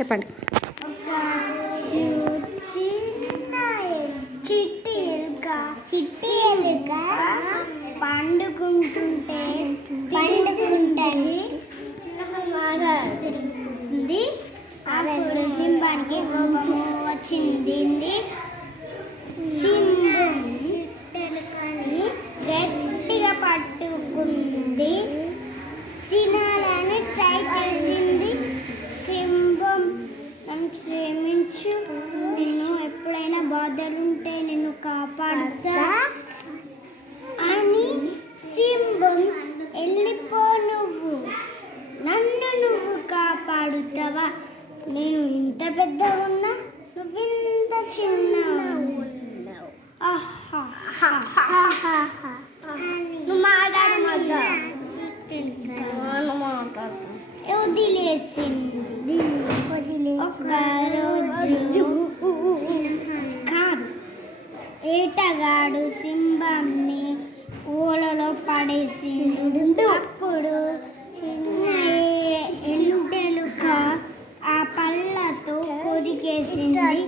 చెప్పండి. చిట్టి ఎలుక చిట్టి ఎలుక పండుకుంటుంటే పండుకుంటుంది తిరుగుతుంది కోపము వచ్చింది. క్షమించు నేను ఎప్పుడైనా బాధలుంటే నిన్ను కాపాడుతా అని సింహం వెళ్ళిపో నువ్వు. నన్ను నువ్వు కాపాడుతావా? నేను ఇంత పెద్ద ఉన్నా నువ్వు ఇంత చిన్న నువ్వు మాట్లాడు వదిలేసింది. పిల్లగాడు సింబంని ఊళ్ళలో పడేసిండు. అప్పుడు చిన్న ఎలుక ఆ పళ్ళతో కొరికేసింది.